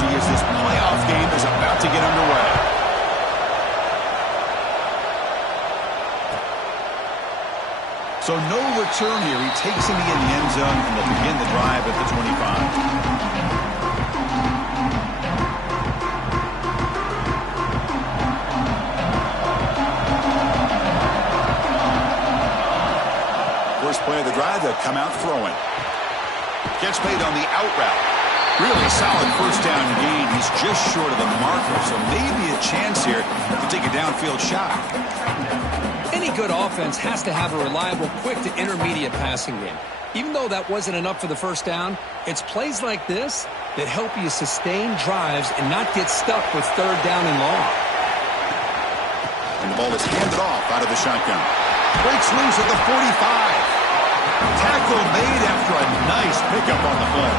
energy as this playoff game is about to get underway. So no return here. He takes him in the end zone, and they'll begin the drive at the 25. First play of the drive, they'll come out throwing. Gets paid on the out route. Really solid first down gain. He's just short of the marker, so maybe a chance here to take a downfield shot. Any good offense has to have a reliable, quick to intermediate passing game. Even though that wasn't enough for the first down, it's plays like this that help you sustain drives and not get stuck with third down and long. And the ball is handed off out of the shotgun. Breaks loose at the 45. Tackle made after a nice pickup on the play.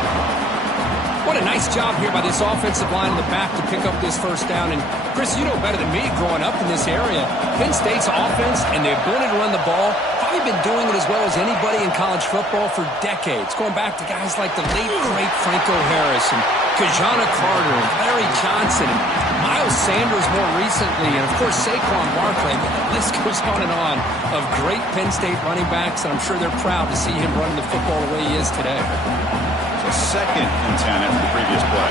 What a nice job here by this offensive line in the back to pick up this first down. And, Chris, you know better than me growing up in this area, Penn State's offense and the ability to run the ball, probably been doing it as well as anybody in college football for decades, going back to guys like the late, great Franco Harris and Kajana Carter and Larry Johnson and Miles Sanders more recently, and, of course, Saquon Barkley. The list goes on and on of great Penn State running backs, and I'm sure they're proud to see him running the football the way he is today. So 2nd and 10 after the previous play.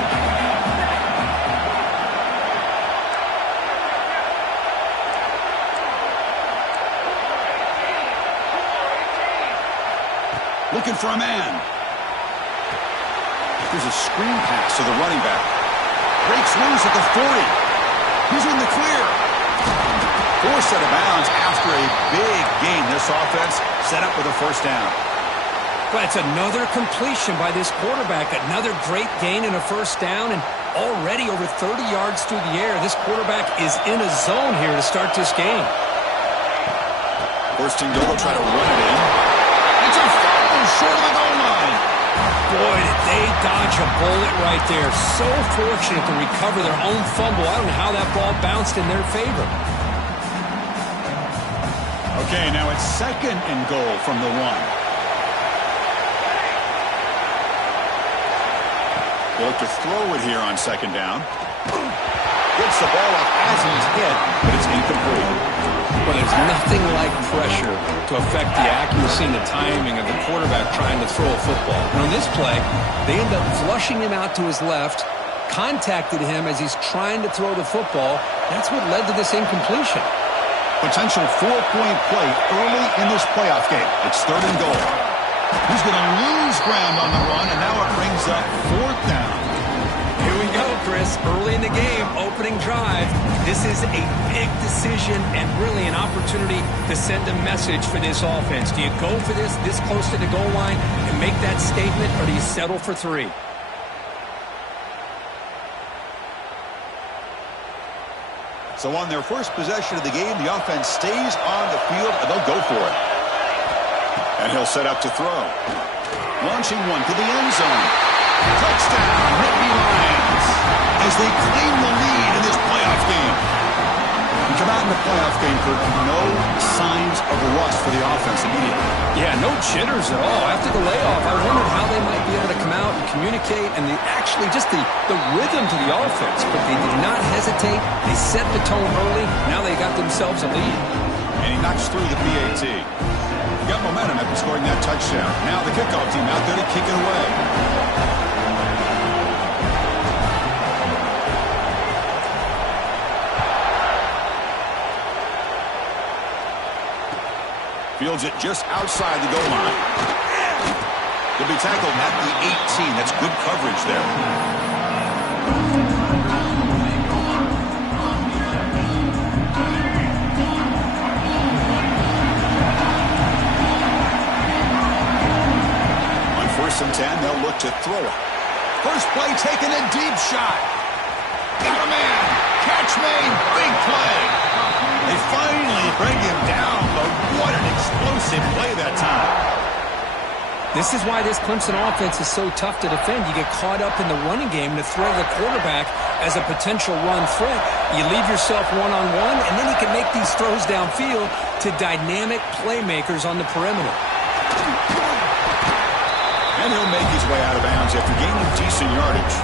Looking for a man. There's a screen pass to the running back. Breaks loose at the 40. He's in the clear. Forced out of bounds after a big gain. This offense set up with a first down. But it's another completion by this quarterback. Another great gain in a first down, and already over 30 yards through the air. This quarterback is in a zone here to start this game. First and goal, try to run it in. It's a fumble short of the goal line. Boy, did they dodge a bullet right there. So fortunate to recover their own fumble. I don't know how that ball bounced in their favor. Okay, now it's 2nd and goal from the 1. Look to throw it here on 2nd down. Gets the ball up as he's hit, but it's incomplete. Well, there's nothing like pressure to affect the accuracy and the timing of the quarterback trying to throw a football. And on this play, they end up flushing him out to his left, contacted him as he's trying to throw the football. That's what led to this incompletion. Potential 4-point play early in this playoff game. It's 3rd and goal. He's going to lose ground on the run, and now it brings up 4th down. Here we go, Chris. Early in the game, opening drive. This is a big decision and really an opportunity to send a message for this offense. Do you go for this close to the goal line and make that statement, or do you settle for 3? So on their first possession of the game, the offense stays on the field, and they'll go for it. And he'll set up to throw. Launching one to the end zone. Touchdown, Nittany Lions, as they claim the lead in this playoff game. We come out in the playoff game for no signs of rust for the offense immediately. Yeah, no jitters at all. After the layoff, I wondered how they might be able to come out and communicate and actually just the rhythm to the offense. But they did not hesitate. They set the tone early. Now they got themselves a lead. And he knocks through the PAT. Got momentum after scoring that touchdown. Now the kickoff team out there to kick it away. Fields it just outside the goal line. He'll be tackled at the 18. That's good coverage there. First and 10, they'll look to throw it. First play taken, a deep shot. Got a man. Catch made. Big play. They finally bring him down, but what an explosive play that time. This is why this Clemson offense is so tough to defend. You get caught up in the running game to throw the quarterback as a potential run threat. You leave yourself one-on-one, and then you can make these throws downfield to dynamic playmakers on the perimeter. And he'll make his way out of bounds after gaining decent yardage.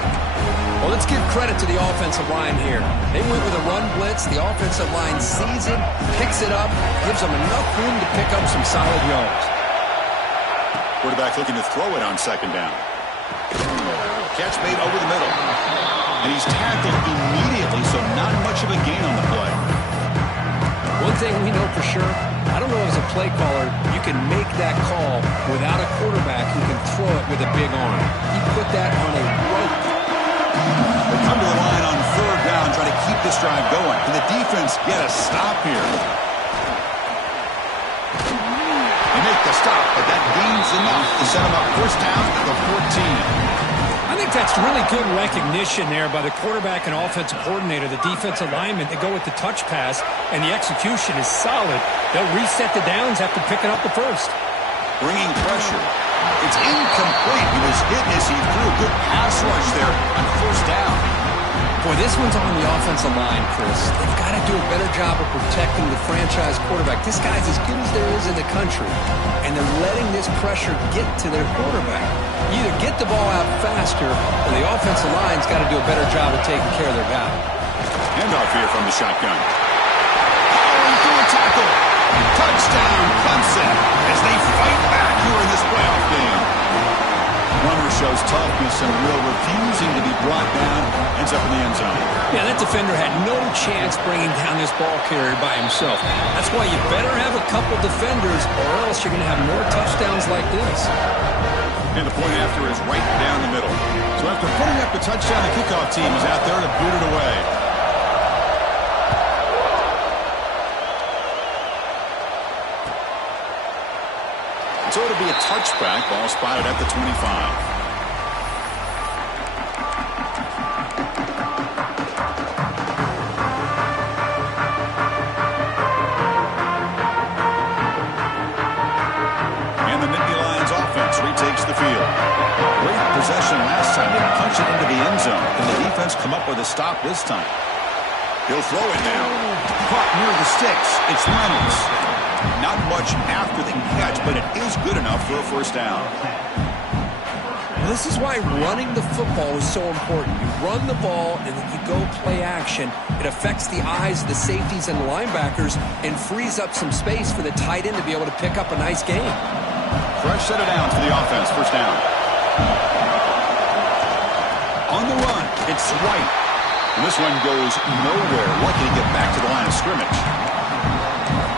Well, let's give credit to the offensive line here. They went with a run blitz. The offensive line sees it, picks it up, gives them enough room to pick up some solid yards. Quarterback looking to throw it on second down. Catch made over the middle. And he's tackled immediately, so not much of a gain on the play. One thing we know for sure, I don't know as a play caller, you can make that call without a quarterback who can throw it with a big arm. He put that on a rope. They come to the line on third down, trying to keep this drive going. Can the defense get a stop here? They make the stop, but that gains enough to set them up first down at the 14. I think that's really good recognition there by the quarterback and offensive coordinator, the defensive lineman. They go with the touch pass, and the execution is solid. They'll reset the downs after picking up the first. Bringing pressure. It's incomplete. He was hit as he threw a good pass rush there on first down. Boy, this one's on the offensive line, Chris. They've got to do a better job of protecting the franchise quarterback. This guy's as good as there is in the country, and they're letting this pressure get to their quarterback. Either get the ball out faster, or the offensive line's got to do a better job of taking care of their guy. Handoff here from the shotgun. Powering through a tackle. Touchdown, Clemson, as they fight back here in this playoff game. Runner shows toughness and will, refusing to be brought down, ends up in the end zone. Yeah, that defender had no chance bringing down this ball carrier by himself. That's why you better have a couple defenders, or else you're going to have more touchdowns like this. And the point after is right down the middle. So after putting up the touchdown, the kickoff team is out there to boot it away. So it'll be a touchback. Ball spotted at the 25. And the Nittany Lions offense retakes the field. Great possession last time. They punch it into the end zone. Can the defense come up with a stop this time? He'll throw it now. Caught near the sticks. It's Reynolds. Not much after the catch, but it is good enough for a first down. Well, this is why running the football is so important. You run the ball, and then you go play action. It affects the eyes of the safeties and the linebackers and frees up some space for the tight end to be able to pick up a nice game. Fresh set of downs for the offense. First down. On the run, it's White. And this one goes nowhere. Lucky to get back to the line of scrimmage.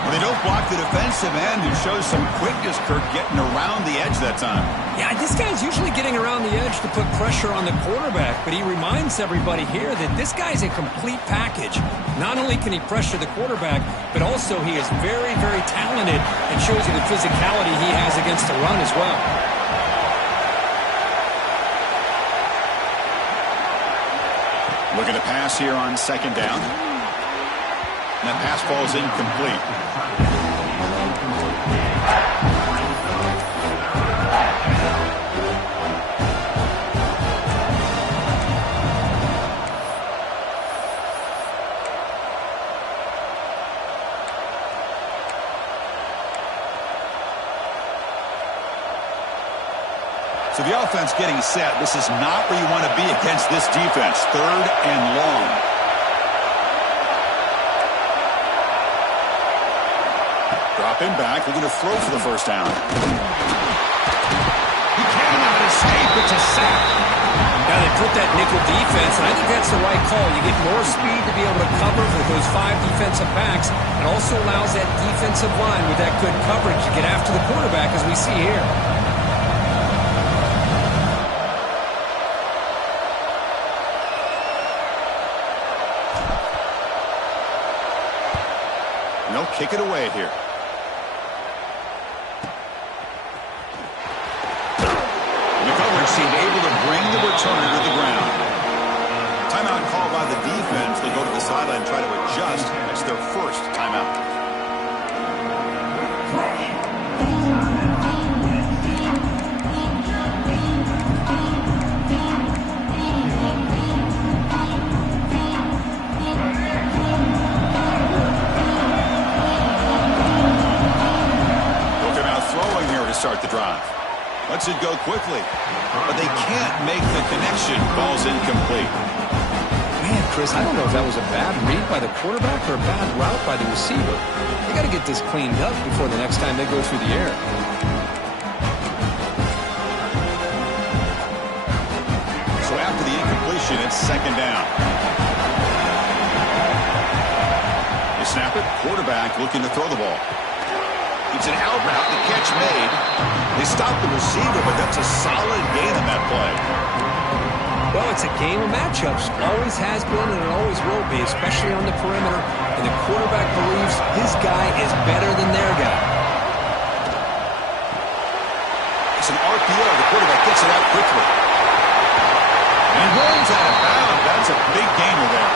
They don't block the defensive end, who shows some quickness, Kirk, getting around the edge that time. Yeah, this guy's usually getting around the edge to put pressure on the quarterback, but he reminds everybody here that this guy's a complete package. Not only can he pressure the quarterback, but also he is very, very talented and shows you the physicality he has against the run as well. Looking to pass here on second down. And that pass falls incomplete. So the offense getting set. This is not where you want to be against this defense. Third and long. Dropping back, looking to throw for the first down. He cannot escape. It's a sack. Now they put that nickel defense, and I think that's the right call. You get more speed to be able to cover with those 5 defensive backs. It also allows that defensive line with that good coverage to get after the quarterback, as we see here. And they'll kick it away here. Team able to bring the returner to the ground. Timeout called by the defense. They go to the sideline and try to adjust. It's their first timeout. Looking out throwing here to start the drive. Lets it go quickly, but they can't make the connection. Ball's incomplete. Chris, I don't know if that was a bad read by the quarterback or a bad route by the receiver. They got to get this cleaned up before the next time they go through the air. So after the incompletion, it's second down. They snap it. Quarterback looking to throw the ball. It's an out route. The catch made. They stop the receiver, but that's a solid gain on that play. Well, it's a game of matchups. Always has been, and it always will be, especially on the perimeter. And the quarterback believes his guy is better than their guy. It's an RPO. The quarterback gets it out quickly. And rolls out of bounds. That's a big gainer there.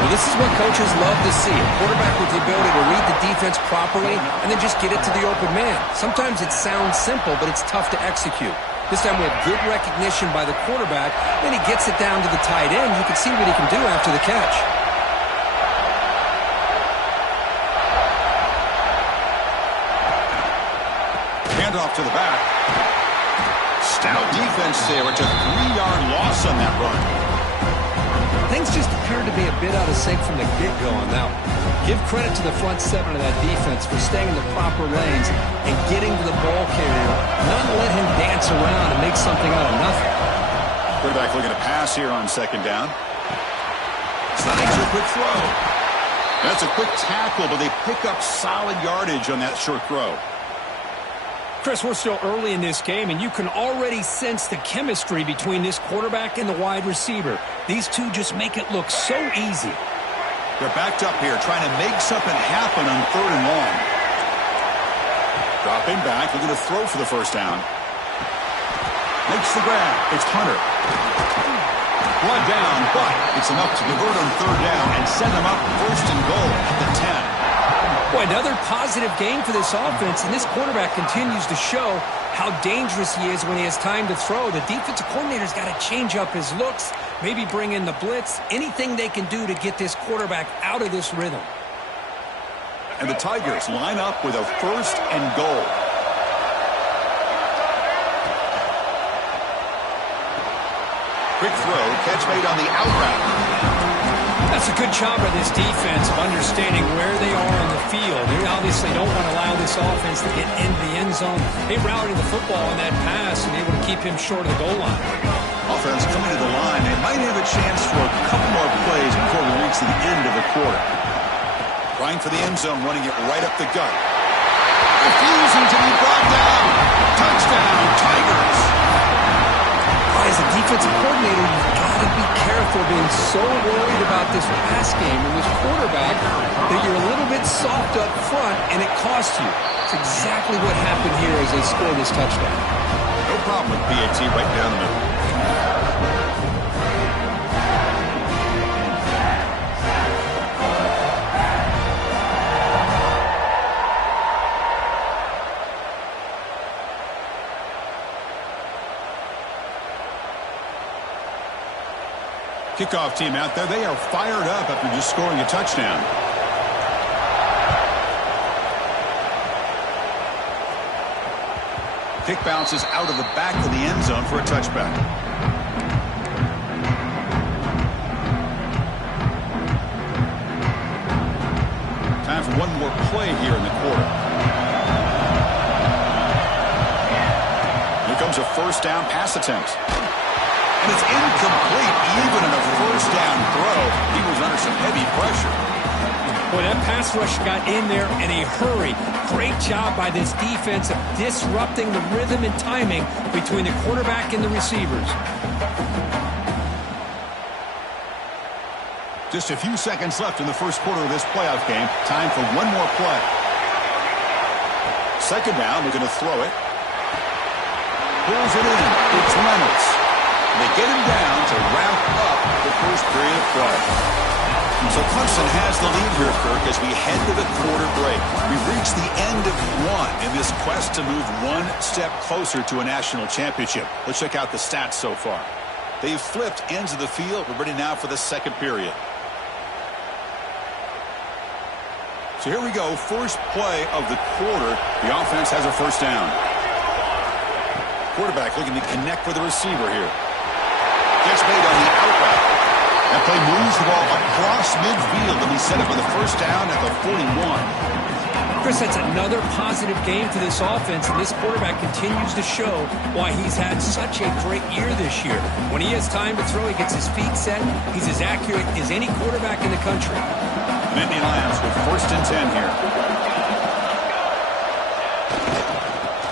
Well, this is what coaches love to see. A quarterback with the ability to read the defense properly and then just get it to the open man. Sometimes it sounds simple, but it's tough to execute. This time we have good recognition by the quarterback. Then he gets it down to the tight end. You can see what he can do after the catch. Handoff to the back. Stout defense there. It's a 3-yard loss on that run. Things just appeared to be a bit out of sync from the get-go on that one. Give credit to the front seven of that defense for staying in the proper lanes and getting to the ball carrier, not let him dance around and make something out of nothing. Quarterback looking to pass here on second down. Slides a quick throw. That's a quick tackle, but they pick up solid yardage on that short throw. Chris, we're still early in this game, and you can already sense the chemistry between this quarterback and the wide receiver. These two just make it look so easy. They're backed up here, trying to make something happen on 3rd and long. Dropping back, looking to throw for the first down. Makes the grab. It's Hunter. One down, but it's enough to convert on 3rd down and send them up 1st and goal at the 10. Boy, another positive game for this offense, and this quarterback continues to show how dangerous he is when he has time to throw. The defensive coordinator's got to change up his looks, maybe bring in the blitz, anything they can do to get this quarterback out of this rhythm. And the Tigers line up with a 1st and goal. Quick throw, catch made on the out route. That's a good job by this defense of understanding where they are on the field. They obviously don't want to allow this offense to get into the end zone. They routed the football on that pass and able to keep him short of the goal line. Offense coming to the line. They might have a chance for a couple more plays before we reach the end of the quarter. Trying for the end zone, running it right up the gut. Refusing to be brought down. Touchdown, Tigers. As a defensive coordinator, you've got to be careful being so worried about this pass game and this quarterback that you're a little bit soft up front and it costs you. It's exactly what happened here as they scored this touchdown. No problem with PAT right down the middle. Kickoff team out there. They are fired up after just scoring a touchdown. Kick bounces out of the back of the end zone for a touchback. Time for one more play here in the quarter. Here comes a 1st down pass attempt. And it's incomplete, even in a 1st down throw. He was under some heavy pressure. Boy, that pass rush got in there in a hurry. Great job by this defense of disrupting the rhythm and timing between the quarterback and the receivers. Just a few seconds left in the first quarter of this playoff game. Time for one more play. Second down, we're going to throw it. Pulls it in. It's Reynolds. They get him down to wrap up the first period of play. So Clemson has the lead here, Kirk, as we head to the quarter break. We've reached the end of one in this quest to move one step closer to a national championship. Let's check out the stats so far. They've flipped ends of the field. We're ready now for the second period. So here we go. First play of the quarter. The offense has a 1st down. Quarterback looking to connect with the receiver here. Gets made on the out route. That play moves the ball across midfield, and he set up for the first down at the 41. Chris, that's another positive game for this offense, and this quarterback continues to show why he's had such a great year this year. When he has time to throw, he gets his feet set. He's as accurate as any quarterback in the country. Nittany Lions with 1st and 10 here.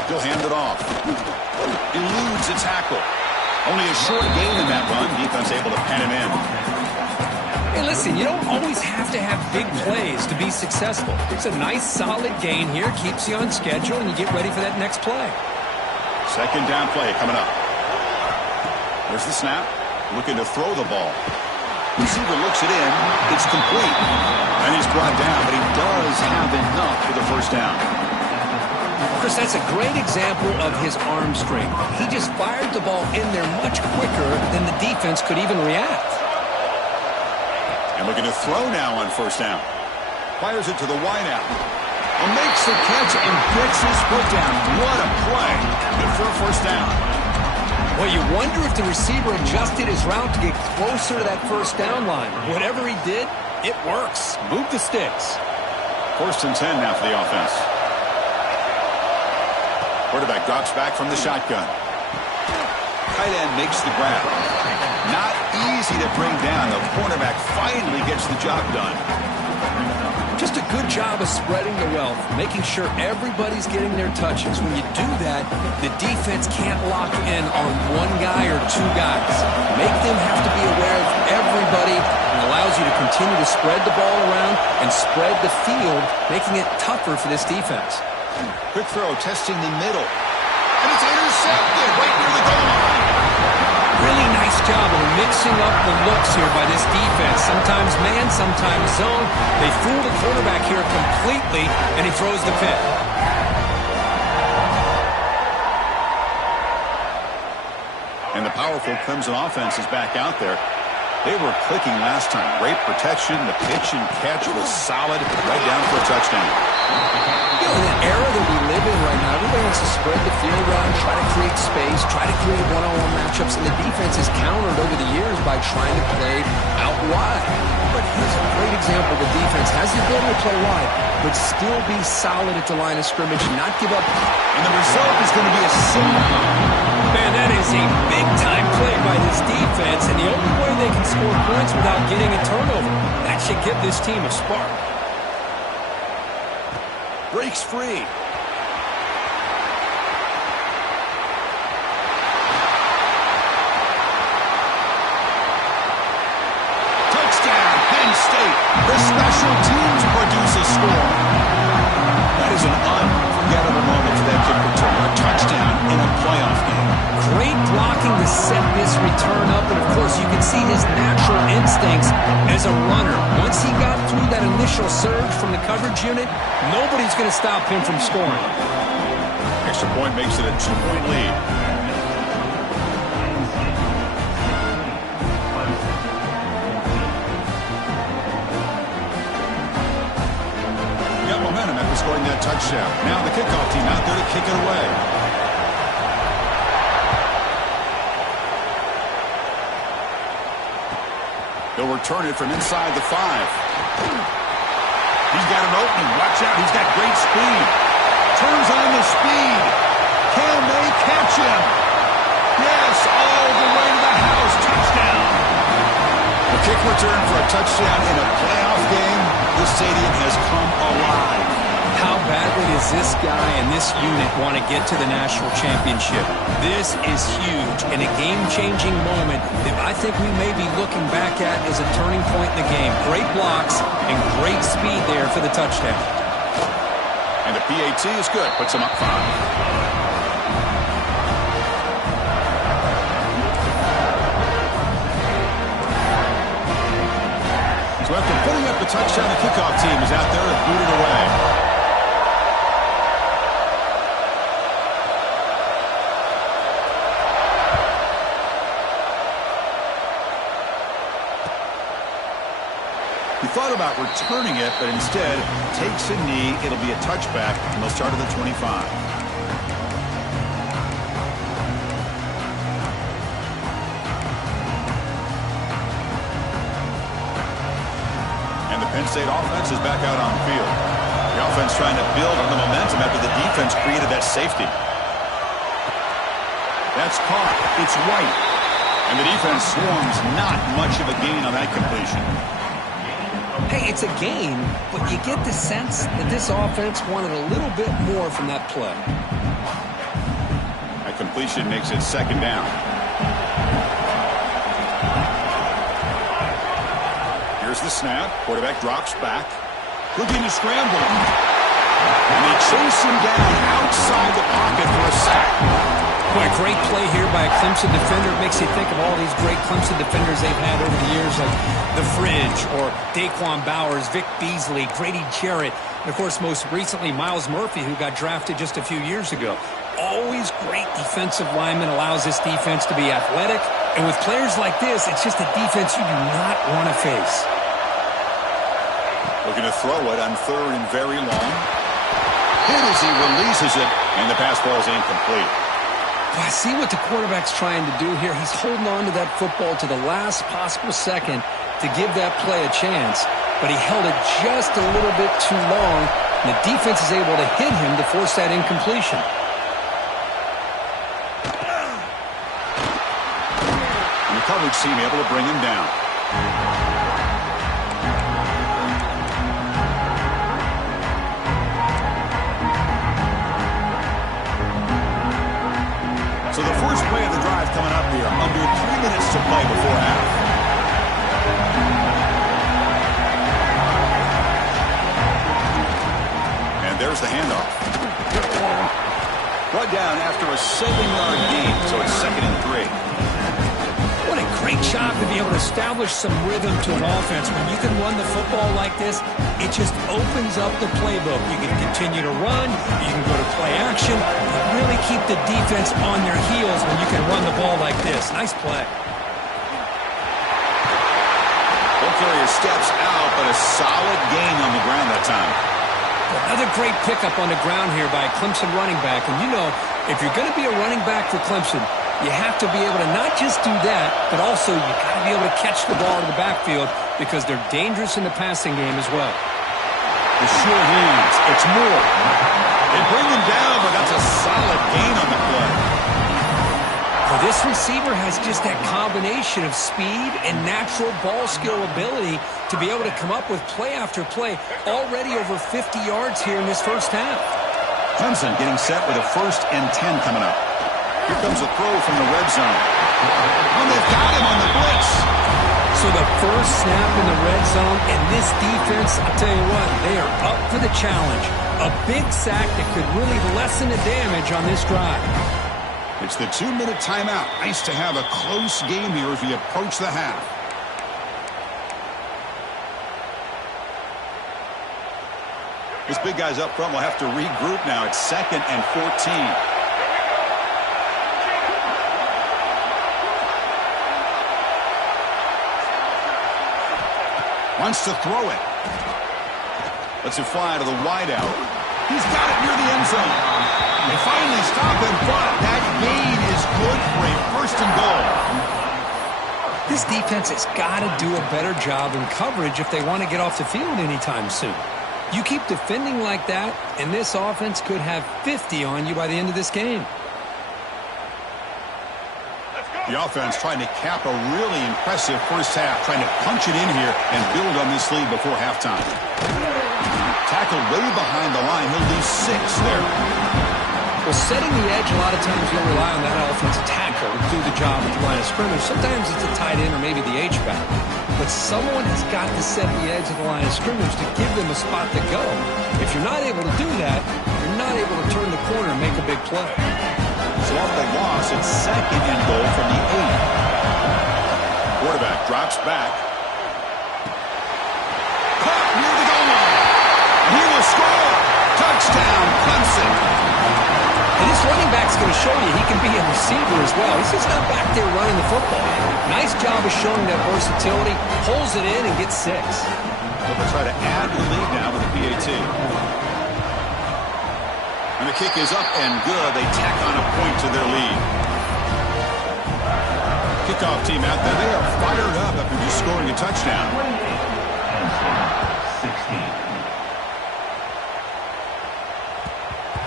He'll hand it off. Eludes a tackle. Only a short gain in that run. Defense able to pen him in. Hey, listen, you don't always have to have big plays to be successful. It's a nice, solid gain here. Keeps you on schedule, and you get ready for that next play. 2nd down play coming up. There's the snap. Looking to throw the ball. Receiver looks it in. It's complete. And he's brought down, but he does have enough for the 1st down. Chris, that's a great example of his arm strength. He just fired the ball in there much quicker than the defense could even react. And looking to throw now on 1st down. Fires it to the wideout. And makes the catch and gets his foot down. What a play. Good for a 1st down. Well, you wonder if the receiver adjusted his route to get closer to that 1st down line. Whatever he did, it works. Move the sticks. 1st and 10 now for the offense. Quarterback drops back from the shotgun. Tight end makes the grab. Not easy to bring down. The cornerback finally gets the job done. Just a good job of spreading the wealth, making sure everybody's getting their touches. When you do that, the defense can't lock in on one guy or two guys. Make them have to be aware of everybody, and allows you to continue to spread the ball around and spread the field, making it tougher for this defense. Quick throw, testing the middle. And it's intercepted right near the goal line. Really nice job of mixing up the looks here by this defense. Sometimes man, sometimes zone. They fool the quarterback here completely, and he throws the pick. And the powerful Clemson offense is back out there. They were clicking last time. Great protection. The pitch and catch was solid. Right down for a touchdown. You know, in the era that we live in right now, everybody wants to spread the field around, try to create space, try to create one-on-one matchups, and the defense has countered over the years by trying to play out wide. But here's a great example. The defense has the ability to play wide, but still be solid at the line of scrimmage, not give up. And the result is going to be a single. Man, that is a big-time play by this defense, and the only way they can score points without getting a turnover. That should give this team a spark. Breaks free. Touchdown, Penn State. The special teams produce a score. That is an unforgettable moment for that kick return. A touchdown in a playoff game. Great blocking to set this return up, and of course you can see his natural instincts as a runner. Once he got through that initial surge from the coverage unit, nobody's going to stop him from scoring. Extra point makes it a 2-point lead. Got momentum after scoring that touchdown. Now the kickoff team out there to kick it away. They'll return it from inside the 5. He's got an opening. Watch out. He's got great speed. Turns on the speed. Can they catch him? Yes, all the way to the house. Touchdown. A kick return for a touchdown in a playoff game. This stadium has come alive. How badly does this guy and this unit want to get to the national championship? This is huge and a game-changing moment that I think we may be looking back at as a turning point in the game. Great blocks and great speed there for the touchdown. And the PAT is good. Puts him up 5. So after putting up the touchdown, the kickoff team is out there to boot it away. He thought about returning it, but instead takes a knee. It'll be a touchback, and they'll start at the 25. Penn State offense is back out on the field. The offense trying to build on the momentum after the defense created that safety. That's caught. It's White. And the defense swarms. Not much of a gain on that completion. Hey, it's a gain, but you get the sense that this offense wanted a little bit more from that play. That completion makes it second down. Here's the snap. Quarterback drops back. Looking to scramble. And they chase him down outside the pocket for a sack. Boy, great play here by a Clemson defender. It makes you think of all these great Clemson defenders they've had over the years, like the Fridge or Daquan Bowers, Vic Beasley, Grady Jarrett, and, of course, most recently, Miles Murphy, who got drafted just a few years ago. Always great defensive lineman, allows this defense to be athletic. And with players like this, it's just a defense you do not want to face. Looking to throw it on third and very long. Hit as he releases it, and the pass ball is incomplete. I see what the quarterback's trying to do here. He's holding on to that football to the last possible second to give that play a chance, but he held it just a little bit too long, and the defense is able to hit him to force that incompletion. And the coverage team able to bring him down. So the first play of the drive coming up here. Under 3 minutes to play before half. And there's the handoff. Brought down after a 7-yard gain, so it's 2nd and 3. What a great job to be able to establish some rhythm to an offense. When you can run the football like this, it just opens up the playbook. You can continue to run. You can go to play action. You really keep the defense on their heels when you can run the ball like this. Nice play. Ball carrier steps out, but a solid gain on the ground that time. Another great pickup on the ground here by a Clemson running back. And you know, if you're going to be a running back for Clemson, you have to be able to not just do that, but also you got to be able to catch the ball in the backfield because they're dangerous in the passing game as well. The sure hands. It's Moore. They bring him down, but that's a solid gain on the play. Well, this receiver has just that combination of speed and natural ball skill ability to be able to come up with play after play. Already over 50 yards here in this first half. Clemson getting set with a 1st and 10 coming up. Here comes a throw from the red zone. Oh, they've got him on the blitz. So the first snap in the red zone, and this defense, I'll tell you what, they are up for the challenge. A big sack that could really lessen the damage on this drive. It's the 2-minute timeout. Nice to have a close game here as we approach the half. This big guy's up front will have to regroup now. It's 2nd and 14. Wants to throw it. Lets it fly to the wideout. He's got it near the end zone. They finally stop him, but that gain is good for a 1st and goal. This defense has got to do a better job in coverage if they want to get off the field anytime soon. You keep defending like that, and this offense could have 50 on you by the end of this game. The offense trying to cap a really impressive first half, trying to punch it in here and build on this lead before halftime. Tackled way behind the line. He'll lose 6 there. Well, setting the edge, a lot of times you'll rely on that offensive tackle to do the job at the line of scrimmage. Sometimes it's a tight end or maybe the H-back. But someone has got to set the edge of the line of scrimmage to give them a spot to go. If you're not able to do that, you're not able to turn the corner and make a big play. So off the loss, it's 2nd and goal from the 8. Quarterback drops back. Caught near the goal line. And he will score. Touchdown, Clemson. And this running back's going to show you he can be a receiver as well. He's just not back there running the football. Nice job of showing that versatility. Pulls it in and gets 6. So they'll try to add to the lead now with a PAT. And the kick is up and good. They tack on a point to their lead. Kickoff team out there. They are fired up after just scoring a touchdown.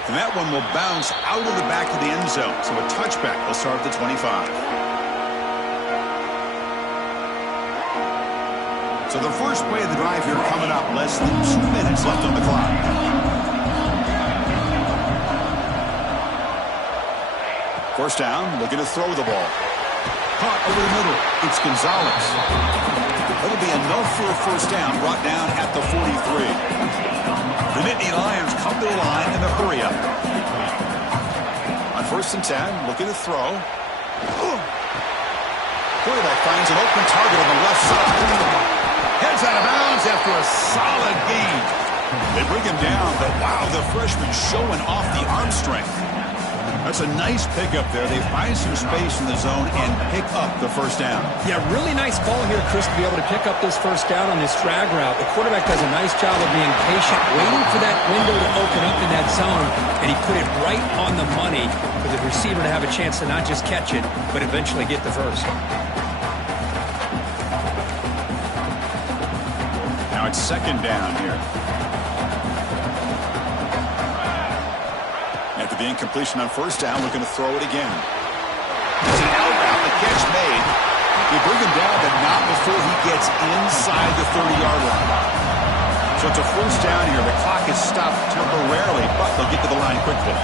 And that one will bounce out of the back of the end zone. So a touchback will start at the 25. So the first play of the drive here coming up. Less than 2 minutes left on the clock. First down, looking to throw the ball. Caught over the middle. It's Gonzalez. That'll be enough for a first down, brought down at the 43. The Nittany Lions come to the line in the hurry-up. On 1st and 10, looking to throw. Quarterback finds an open target on the left side. Heads out of bounds after a solid gain. They bring him down, but wow, the freshman showing off the arm strength. That's a nice pickup there. They find some space in the zone and pick up the first down. Yeah, really nice call here, Chris, to be able to pick up this first down on this drag route. The quarterback does a nice job of being patient, waiting for that window to open up in that zone, and he put it right on the money for the receiver to have a chance to not just catch it, but eventually get the first. Now it's 2nd down here. After the incompletion on 1st down, looking to throw it again. It's an out route, the catch made. They bring him down, but not before he gets inside the 30-yard line. So it's a 1st down here. The clock is stopped temporarily, but they'll get to the line quickly.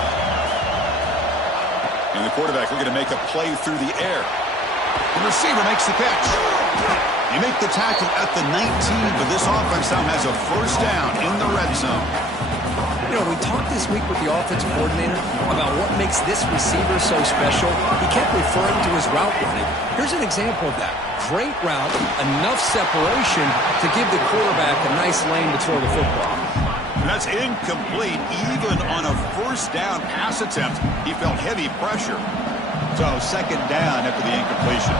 And the quarterback looking to make a play through the air. The receiver makes the catch. You make the tackle at the 19, but this offense now has a 1st down in the red zone. You know, we talked this week with the offensive coordinator about what makes this receiver so special. He kept referring to his route running. Here's an example of that. Great route, enough separation to give the quarterback a nice lane to throw the football. That's incomplete. Even on a 1st down pass attempt, he felt heavy pressure. So 2nd down after the incompletion.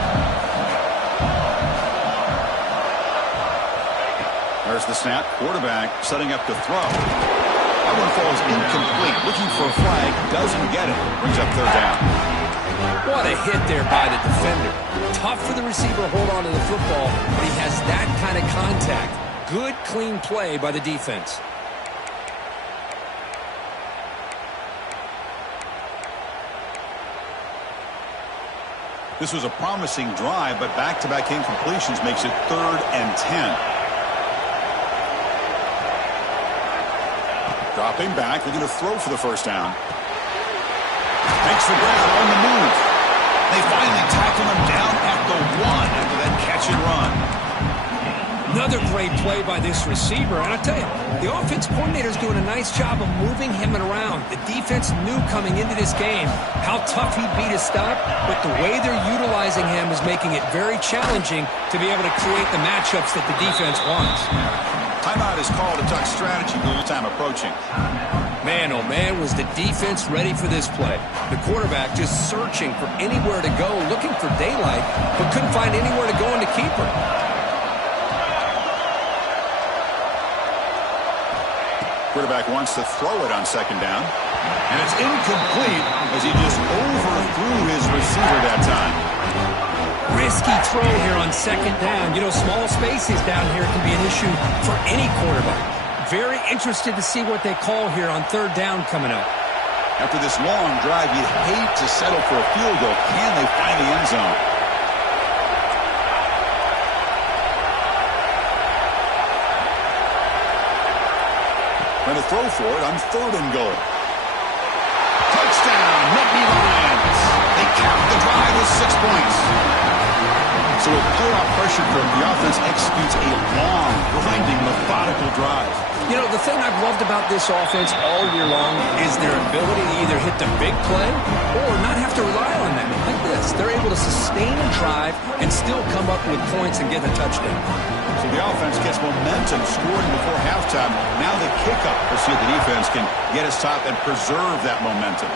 There's the snap. Quarterback setting up to throw. That one falls incomplete. Looking for a flag. Doesn't get it. Brings up 3rd down. What a hit there by the defender. Tough for the receiver to hold on to the football, but he has that kind of contact. Good, clean play by the defense. This was a promising drive, but back-to-back incompletions makes it 3rd and 10. Dropping back, looking to throw for the first down. Makes the grab on the move. They finally tackle him down at the 1 after that catch and run. Another great play by this receiver. And I tell you, the offense coordinator is doing a nice job of moving him around. The defense knew coming into this game how tough he'd be to stop, but the way they're utilizing him is making it very challenging to be able to create the matchups that the defense wants. Timeout is called to talk strategy with the time approaching. Man, oh man, was the defense ready for this play. The quarterback just searching for anywhere to go, looking for daylight, but couldn't find anywhere to go in the keeper. Quarterback wants to throw it on 2nd down. And it's incomplete as he just overthrew his receiver that time. Risky throw here on 2nd down. You know, small spaces down here can be an issue for any quarterback. Very interested to see what they call here on 3rd down coming up. After this long drive, you'd hate to settle for a field goal. Can they find the end zone? Trying to throw for it on 3rd and goal. Touchdown, Nittany Lions. They cap the drive with 6 points. So with playoff pressure group, the offense executes a long, grinding, methodical drive. You know, the thing I've loved about this offense all year long is their ability to either hit the big play or not have to rely on them. Like this, they're able to sustain a drive and still come up with points and get a touchdown. So the offense gets momentum, scoring before halftime. Now the kickoff. We'll see if the defense can get us top and preserve that momentum.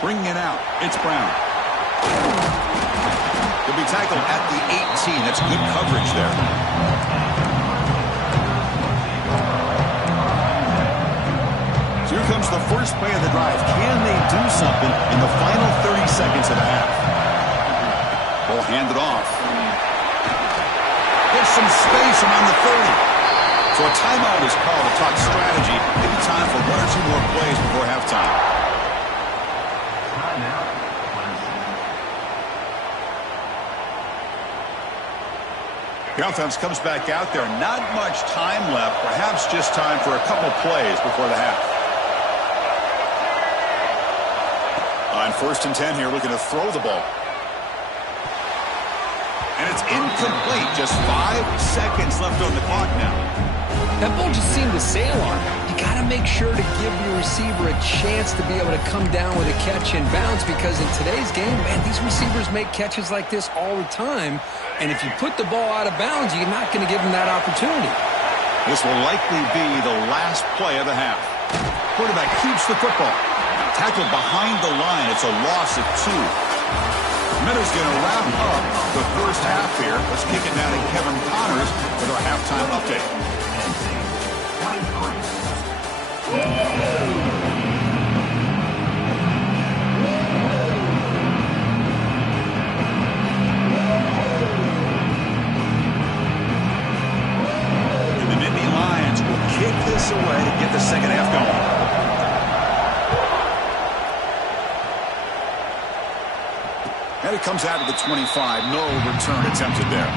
Bringing it out, it's Brown. He'll be tackled at the 18. That's good coverage there. So here comes the first play of the drive. Can they do something in the final 30 seconds of the half? Ball handed off. Gets some space around the 30. So a timeout is called to talk strategy. Maybe time for one or two more plays before halftime. The offense comes back out there. Not much time left. Perhaps just time for a couple plays before the half. On 1st and 10 here, looking to throw the ball. And it's incomplete. Just 5 seconds left on the clock now. That ball just seemed to sail on. You got to make sure to give your receiver a chance to be able to come down with a catch and bounce, because in today's game, man, these receivers make catches like this all the time. And if you put the ball out of bounds, you're not going to give them that opportunity. This will likely be the last play of the half. Quarterback keeps the football. Tackled behind the line. It's a loss of 2. Minter's going to wrap up the first half here. Let's kick it now to Kevin Connors with our halftime update. And the Nittany Lions will kick this away to get the second half going. And it comes out of the 25. No return attempted there.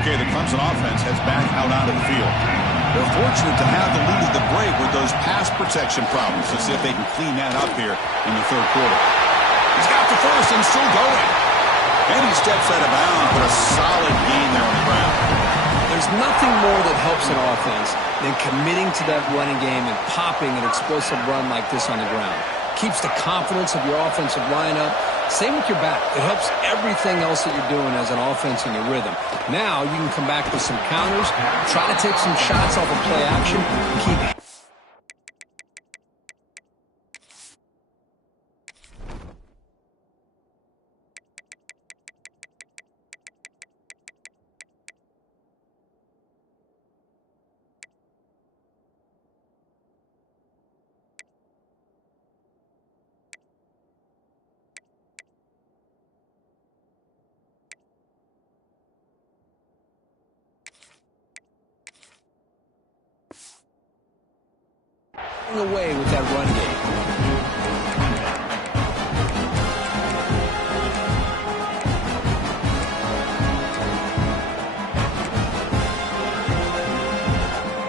Okay, the Clemson offense heads back out onto the field. They're fortunate to have the lead at the break with those pass protection problems. Let's see if they can clean that up here in the 3rd quarter. He's got the first and still going. And he steps out of bounds, but a solid gain there on the ground. There's nothing more that helps an offense than committing to that running game and popping an explosive run like this on the ground. Keeps the confidence of your offensive lineup. Same with your back. It helps everything else that you're doing as an offense in your rhythm. Now you can come back with some counters, try to take some shots off of play action, keep away with that run game.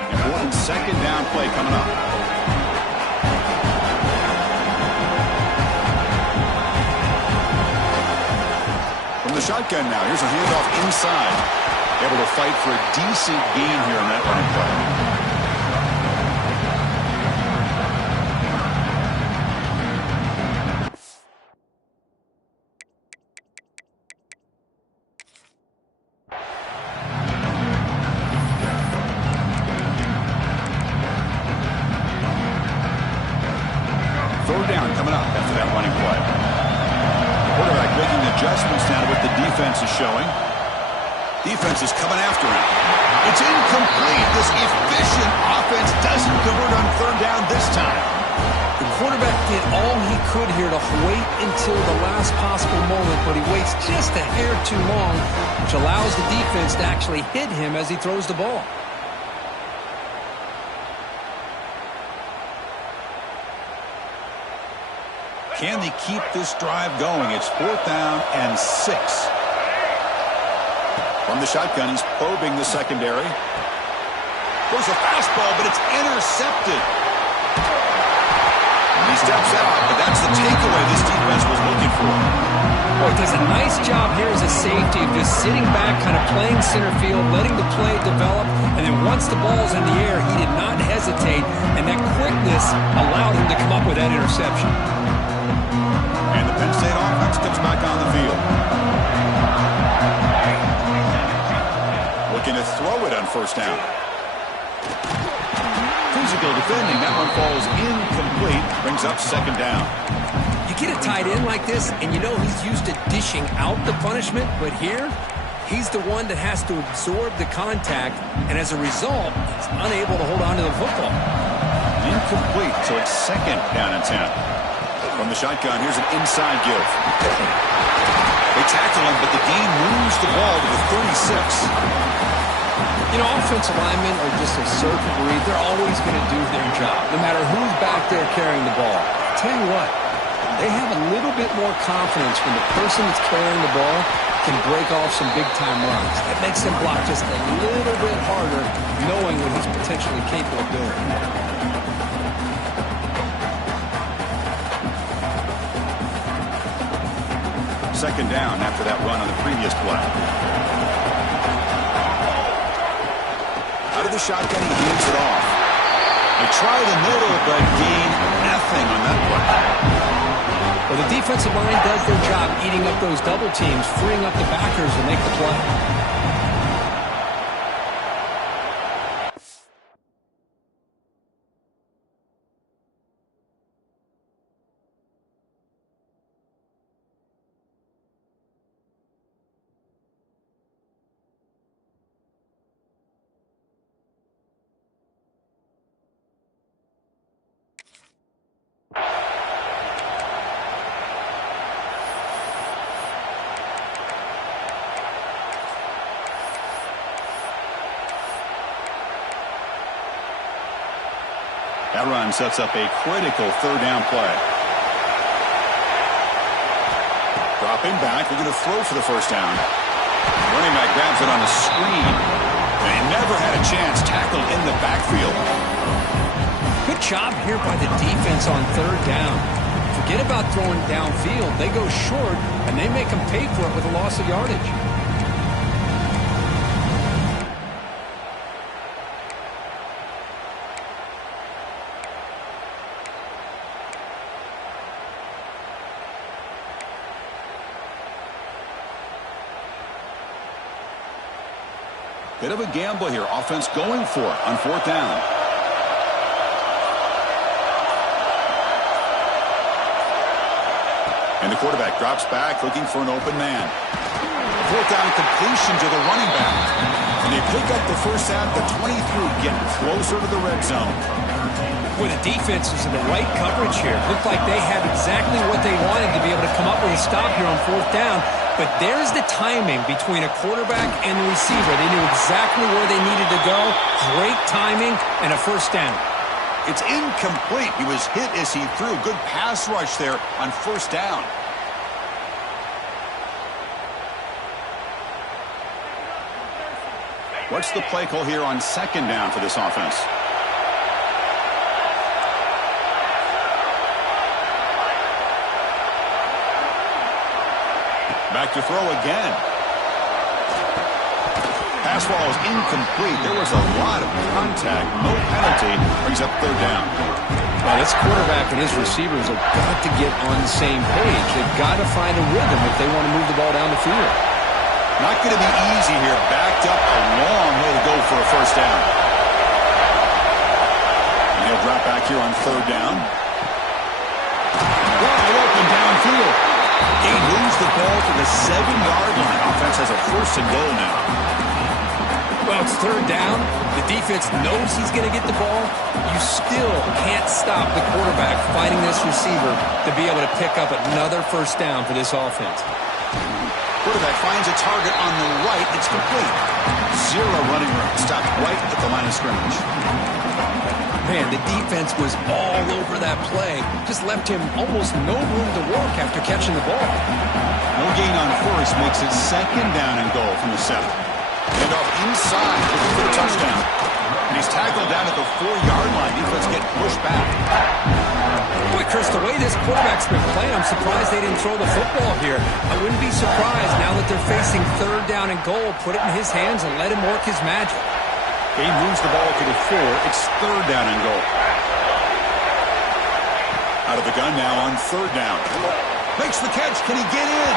Important 2nd down play coming up. From the shotgun now, here's a handoff inside. Able to fight for a decent gain here on that running play. Down coming up after that running play. Quarterback making adjustments now to what the defense is showing. Defense is coming after him. It's incomplete. This efficient offense doesn't convert on 3rd down this time. The quarterback did all he could here to wait until the last possible moment, but he waits just a hair too long, which allows the defense to actually hit him as he throws the ball. Can they keep this drive going? It's 4th down and 6. From the shotgun, he's probing the secondary. Goes a fastball, but it's intercepted. He steps out, but that's the takeaway this defense was looking for. Boy, does a nice job here as a safety of just sitting back, kind of playing center field, letting the play develop, and then once the ball's in the air, he did not hesitate, and that quickness allowed him to come up with that interception. And the Penn State offense comes back on the field. Looking to throw it on 1st down. Physical defending. That one falls incomplete. Brings up 2nd down. You get a tight end like this, and you know he's used to dishing out the punishment, but here, he's the one that has to absorb the contact, and as a result, he's unable to hold on to the football. Incomplete, so it's 2nd down and 10. From the shotgun, here's an inside give. They tackle him, but the gain moves the ball to the 36. You know, offensive linemen are just a certain breed. They're always going to do their job, no matter who's back there carrying the ball. I'll tell you what, they have a little bit more confidence when the person that's carrying the ball can break off some big-time runs. It makes them block just a little bit harder, knowing what he's potentially capable of doing. Second down after that run on the previous play. Out of the shotgun, he hands it off. They try the middle, but gain nothing on that play. Well, the defensive line does their job eating up those double teams, freeing up the backers to make the play. That run sets up a critical third down play. Dropping back, they're going to throw for the first down. Running back grabs it on a screen. They never had a chance, tackled in the backfield. Good job here by the defense on third down. Forget about throwing downfield. They go short, and they make them pay for it with a loss of yardage. Bit of a gamble here. Offense going for it on fourth down. And the quarterback drops back, looking for an open man. Fourth down completion to the running back. And they pick up the first down at the 23, getting closer to the red zone. Boy, the defense is in the right coverage here. Looked like they had exactly what they wanted to be able to come up with a stop here on fourth down. But there's the timing between a quarterback and the receiver. They knew exactly where they needed to go. Great timing and a first down. It's incomplete. He was hit as he threw. Good pass rush there on first down. What's the play call here on second down for this offense? Back to throw again. Pass ball is incomplete. There was a lot of contact. No penalty. Brings up third down. Now, this quarterback and his receivers have got to get on the same page. They've got to find a rhythm if they want to move the ball down the field. Not going to be easy here. Backed up a long way to go for a first down. And he'll drop back here on third down. Wide open downfield. He moves the ball to the 7-yard line. Offense has a first and goal now. Well, it's third down. The defense knows he's going to get the ball. You still can't stop the quarterback fighting this receiver to be able to pick up another first down for this offense. Quarterback finds a target on the right. It's complete. Zero running room. Stopped right at the line of scrimmage. Man, the defense was all over that play. Just left him almost no room to work after catching the ball. No gain on first makes it second down and goal from the 7. And off inside for the touchdown. And he's tackled down at the 4-yard line. Defense getting pushed back. Boy, Chris, the way this quarterback's been playing, I'm surprised they didn't throw the football here. I wouldn't be surprised now that they're facing third down and goal. Put it in his hands and let him work his magic. He moves the ball to the 4. It's third down and goal. Out of the gun now on third down. Makes the catch. Can he get in?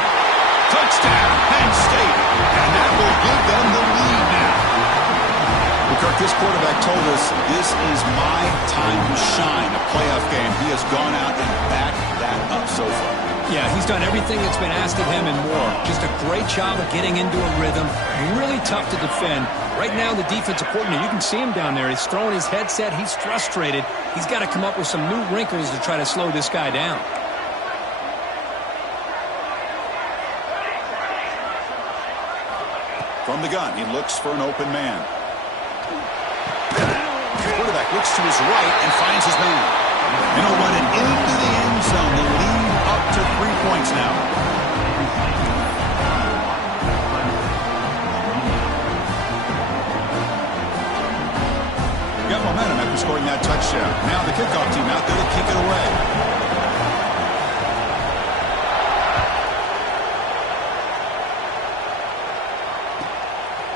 Touchdown, Penn State. And that will give them the lead now. Well, Kirk, this quarterback told us this is my time to shine. A playoff game. He has gone out and backed that up so far. Yeah, he's done everything that's been asked of him and more. Just a great job of getting into a rhythm. Really tough to defend. Right now, the defensive coordinator, you can see him down there. He's throwing his headset. He's frustrated. He's got to come up with some new wrinkles to try to slow this guy down. From the gun, he looks for an open man. The quarterback looks to his right and finds his man. And he'll run it into the end zone. The lead up to 3 points now. Got momentum after scoring that touchdown. Now the kickoff team out there to kick it away.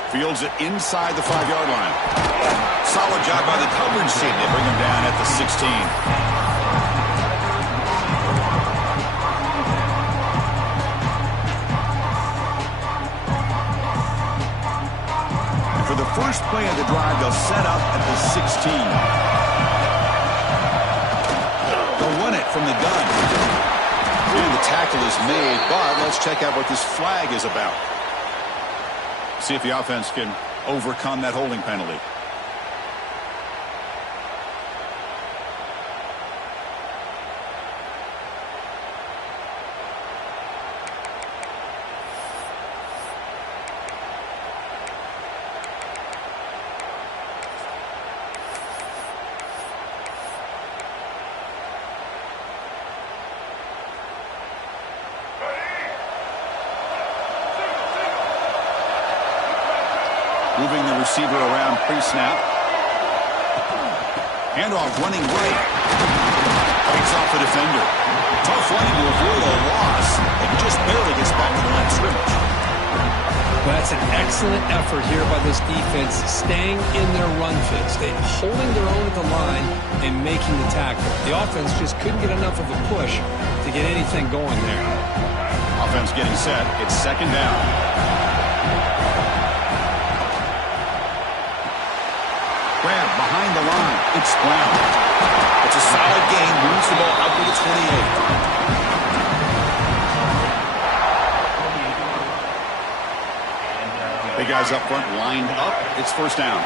Fields it inside the 5-yard line. Solid job by the coverage team. They bring him down at the 16. And for the first play of the drive, they'll set up at the 16. They'll run it from the gun. And the tackle is made, but let's check out what this flag is about. See if the offense can overcome that holding penalty. Moving the receiver around pre-snap. Handoff running right. Fights off the defender. Tough running to avoid a loss. And just barely gets back to the line of scrimmage. That's an excellent effort here by this defense, staying in their run fits. They're holding their own at the line and making the tackle. The offense just couldn't get enough of a push to get anything going there. Offense getting set. It's second down. Grab behind the line. It's Brown. It's a solid gain. Moves the ball out to the 28. Big guys up front lined up. It's first down.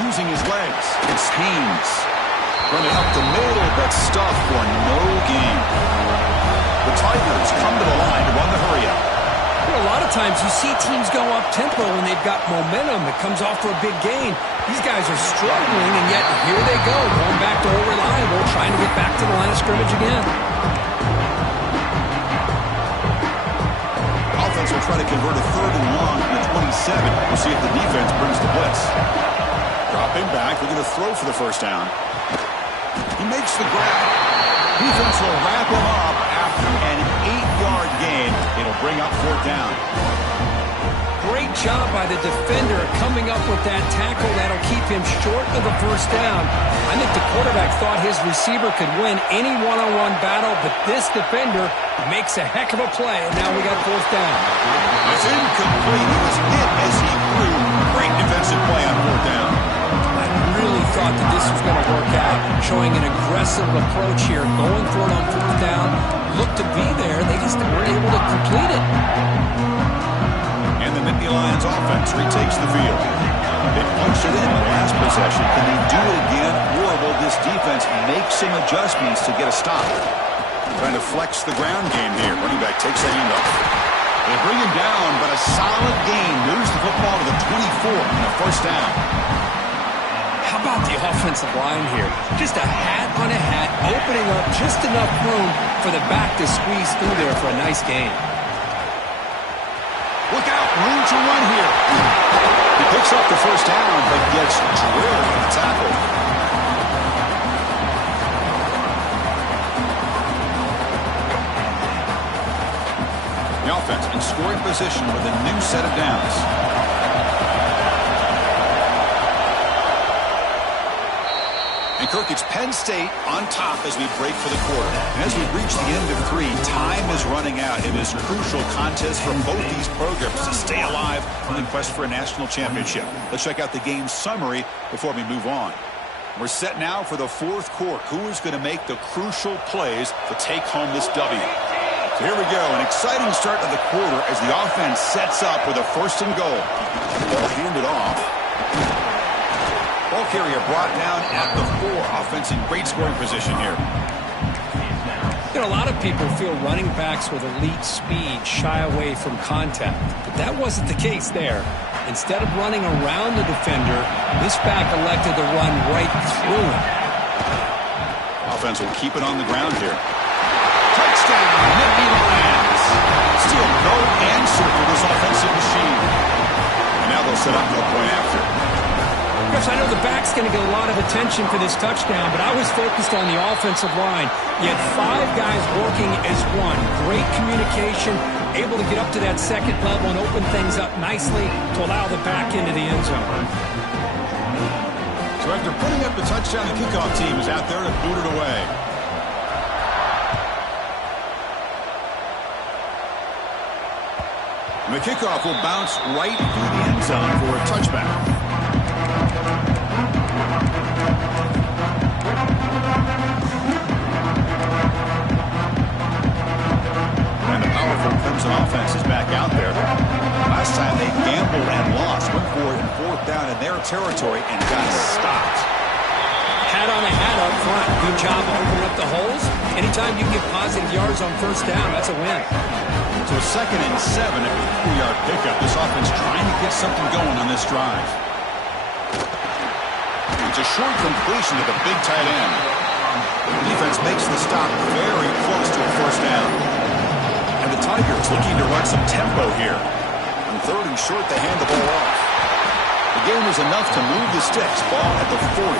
Using his legs. It's Haynes. Running up the middle, but stuffed for no gain. The Tigers come to the line to run the hurry up. A lot of times you see teams go up-tempo when they've got momentum. It comes off for a big gain. These guys are struggling, and yet here they go, going back to old reliable, trying to get back to the line of scrimmage again. Offense will try to convert a 3rd and long from the 27. We'll see if the defense brings the blitz. Dropping back, they're going to throw for the first down. He makes the grab. Defense will wrap him up after an 8-yard gain. It'll bring up 4th down. Great job by the defender coming up with that tackle that'll keep him short of the first down. I think the quarterback thought his receiver could win any one-on-one battle, but this defender makes a heck of a play, and now we got 4th down. It's incomplete. He was hit as he threw. Great defensive play on 4th down. I really thought that this was going to work out, showing an aggressive approach here, going for it on 4th down. Looked to be there. They just weren't able to complete it. And the Nittany Lions offense retakes the field. They punched it in the last possession. Can they do it again, or will this defense make some adjustments to get a stop? Trying to flex the ground game here. Running back takes the handoff. They bring him down, but a solid gain moves the football to the 24 and a first down. How about the offensive line here? Just a hat on a hat, opening up just enough room for the back to squeeze through there for a nice gain. Look out, room to run here. He picks up the first down, but gets drilled with the tackle. The offense in scoring position with a new set of downs. And Kirk, it's Penn State on top as we break for the quarter. And as we reach the end of 3, time is running out. It is a crucial contest for both these programs to stay alive in the quest for a national championship. Let's check out the game summary before we move on. We're set now for the 4th quarter. Who is going to make the crucial plays to take home this W? So here we go. An exciting start to the quarter as the offense sets up with a 1st and goal. Ball handed off. Ball carrier brought down at the 4. Offense in great scoring position here. A lot of people feel running backs with elite speed shy away from contact, but that wasn't the case there. Instead of running around the defender, this back elected to run right through him. Offense will keep it on the ground here. Touchdown, Nicky Lions. Still no answer for this offensive machine. And now they'll set up for the point after. Chris, I know the back's going to get a lot of attention for this touchdown, but I was focused on the offensive line. You had 5 guys working as one. Great communication, able to get up to that second level and open things up nicely to allow the back into the end zone. So after putting up the touchdown, the kickoff team is out there to boot it away. And the kickoff will bounce right through the end zone for a touchback. Clemson offense is back out there. Last time they gambled and lost. Went for it in 4th down in their territory and got stopped. Hat on a hat up front. Good job opening up the holes. Anytime you can get positive yards on 1st down, that's a win. So 2nd and 7 at the 3-yard pickup. This offense trying to get something going on this drive. It's a short completion to the big tight end. The defense makes the stop very close to a 1st down. And the Tigers looking to run some tempo here. On 3rd and short, they hand the ball off. The game was enough to move the sticks. Ball at the 40.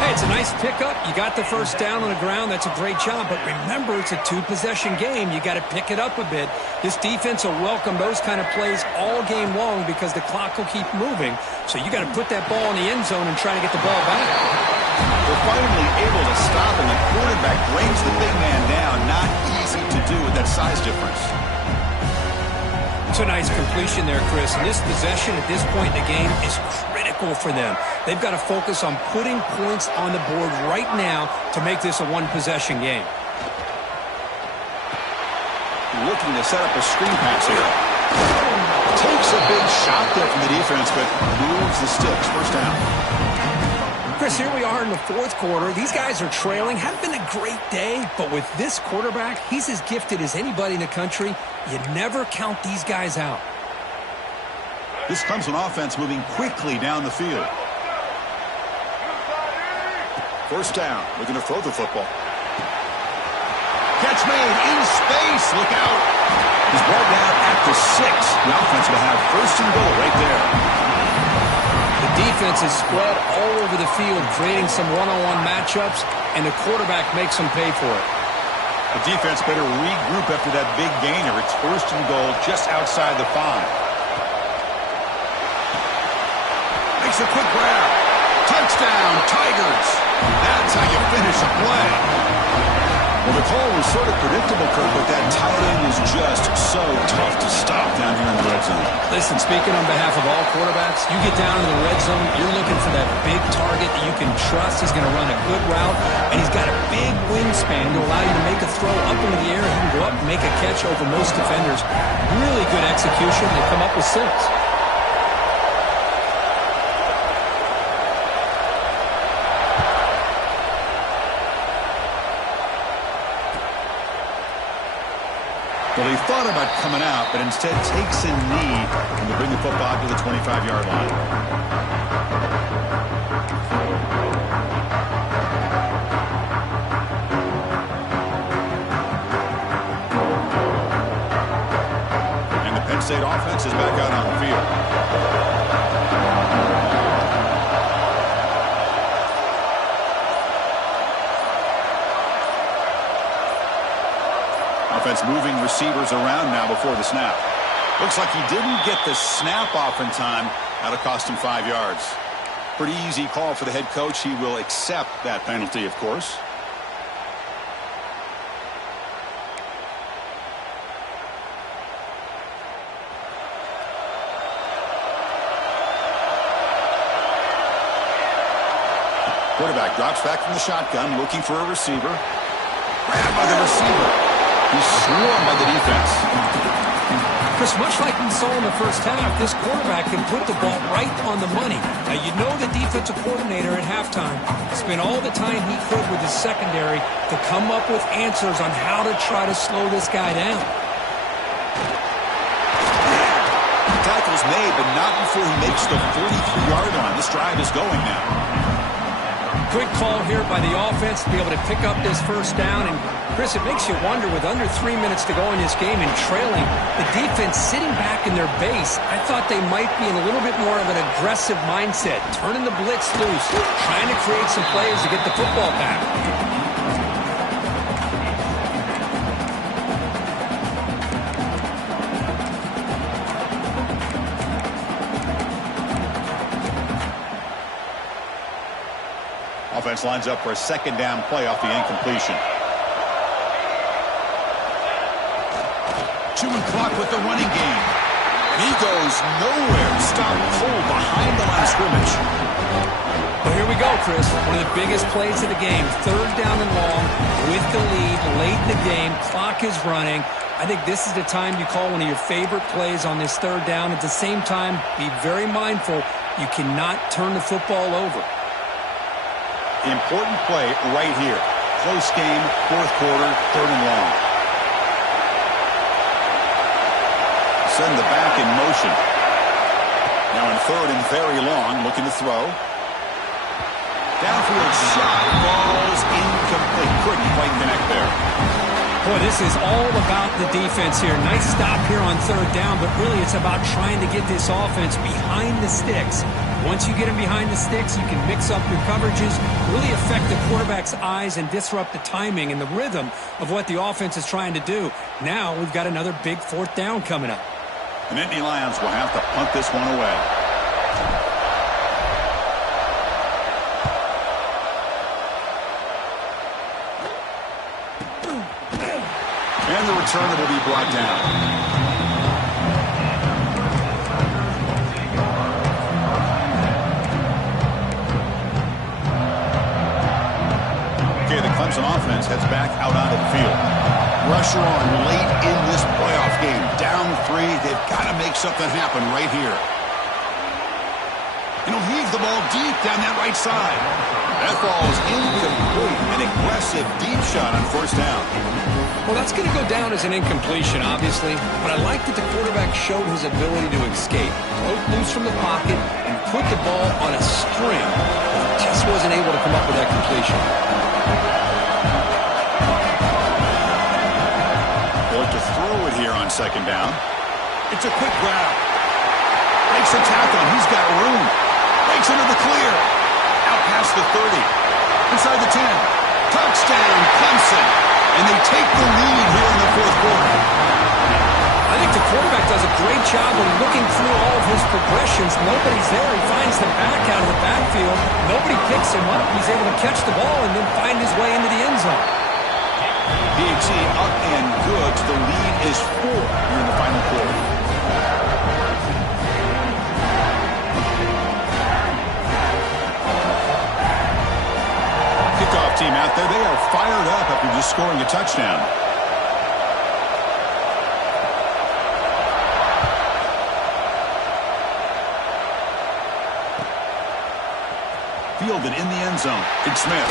Hey, it's a nice pickup. You got the 1st down on the ground. That's a great job. But remember, it's a 2-possession game. You got to pick it up a bit. This defense will welcome those kind of plays all game long because the clock will keep moving. So you got to put that ball in the end zone and try to get the ball back. They're finally able to stop, and the quarterback brings the big man down. Not easy to do with that size difference. It's a nice completion there, Chris. And this possession at this point in the game is critical for them. They've got to focus on putting points on the board right now to make this a 1-possession game. Looking to set up a screen pass here. Takes a big shot there from the defense, but moves the sticks. 1st down. Chris, here we are in the 4th quarter. These guys are trailing. Hadn't been a great day, but with this quarterback, he's as gifted as anybody in the country. You never count these guys out. This Clemson offense moving quickly down the field. 1st down, looking to throw the football. Catch made in space. Look out. He's brought down at the 6. The offense will have 1st and goal right there. The defense is spread all over the field, creating some one-on-one matchups, and the quarterback makes them pay for it. The defense better regroup after that big gainer. It's 1st and goal just outside the 5. Makes a quick grab. Touchdown, Tigers. That's how you finish a play. Well, the call was sort of predictable, Kirk, but that tight end is just so tough to stop down here in the red zone. Listen, speaking on behalf of all quarterbacks, you get down in the red zone, you're looking for that big target that you can trust. He's going to run a good route, and he's got a big wingspan to allow you to make a throw up into the air. He can go up and make a catch over most defenders. Really good execution. They come up with 6. Well, he thought about coming out, but instead takes a knee to bring the football to the 25-yard line. And the Penn State offense is back out on the field. Offense moving receivers around now before the snap. Looks like he didn't get the snap off in time. That'll cost him 5 yards. Pretty easy call for the head coach. He will accept that penalty, of course. Quarterback drops back from the shotgun, looking for a receiver. Grabbed by the receiver. He's swarmed by the defense. Chris, much like we saw in the 1st half, this quarterback can put the ball right on the money. Now, you know the defensive coordinator at halftime spent all the time he could with his secondary to come up with answers on how to try to slow this guy down. Tackle's made, but not before he makes the 43-yard line. This drive is going now. Good call here by the offense to be able to pick up this first down. And, Chris, it makes you wonder, with under 3 minutes to go in this game and trailing, the defense sitting back in their base, I thought they might be in a little bit more of an aggressive mindset, turning the blitz loose, trying to create some plays to get the football back. Offense lines up for a second down play off the incompletion. 2 and clock with the running game. And he goes nowhere. Stop cold behind the line of scrimmage. Well, here we go, Chris. One of the biggest plays of the game. 3rd down and long with the lead late in the game. Clock is running. I think this is the time you call one of your favorite plays on this 3rd down. At the same time, be very mindful. You cannot turn the football over. Important play right here. Close game, 4th quarter, 3rd and long. Send the back in motion. Now in 3rd and very long, looking to throw. Downfield shot falls incomplete. Couldn't quite connect there. Boy, this is all about the defense here. Nice stop here on 3rd down, but really it's about trying to get this offense behind the sticks. Once you get them behind the sticks, you can mix up your coverages, really affect the quarterback's eyes and disrupt the timing and the rhythm of what the offense is trying to do. Now we've got another big 4th down coming up. The Nittany Lions will have to punt this one away. And the return will be brought down. Clemson offense heads back out onto the field. Pressure on late in this playoff game. Down 3. They've got to make something happen right here. And he'll heave the ball deep down that right side. That ball is incomplete. An aggressive deep shot on 1st down. Well, that's going to go down as an incompletion, obviously. But I like that the quarterback showed his ability to escape. Broke loose from the pocket and put the ball on a string. He just wasn't able to come up with that completion. To throw it here on 2nd down. It's a quick grab. Makes a tackle. He's got room. Breaks into the clear. Out past the 30. Inside the 10. Touchdown, Clemson. And they take the lead here in the 4th quarter. I think the quarterback does a great job of looking through all of his progressions. Nobody's there. He finds the back out of the backfield. Nobody picks him up. He's able to catch the ball and then find his way into the end zone. PHC up and good. The lead is 4 here in the final quarter. Kickoff team out there. They are fired up after just scoring a touchdown. Fielded in the end zone. It's Smith.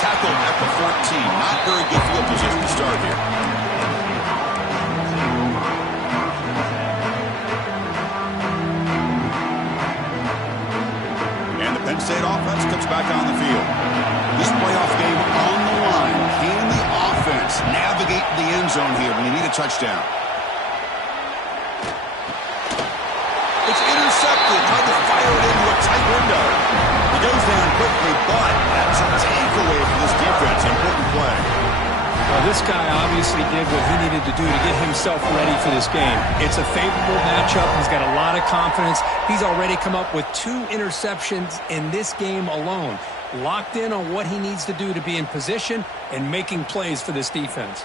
Tackled at the 14. Not very good field position to start here. And the Penn State offense comes back on the field. This playoff game on the line. Can the offense navigate the end zone here when they need a touchdown? It's intercepted. Trying to fire it into a tight window. It goes down quickly, but that's a takeaway for this defense. Important play. Well, this guy obviously did what he needed to do to get himself ready for this game. It's a favorable matchup. He's got a lot of confidence. He's already come up with 2 interceptions in this game alone. Locked in on what he needs to do to be in position and making plays for this defense.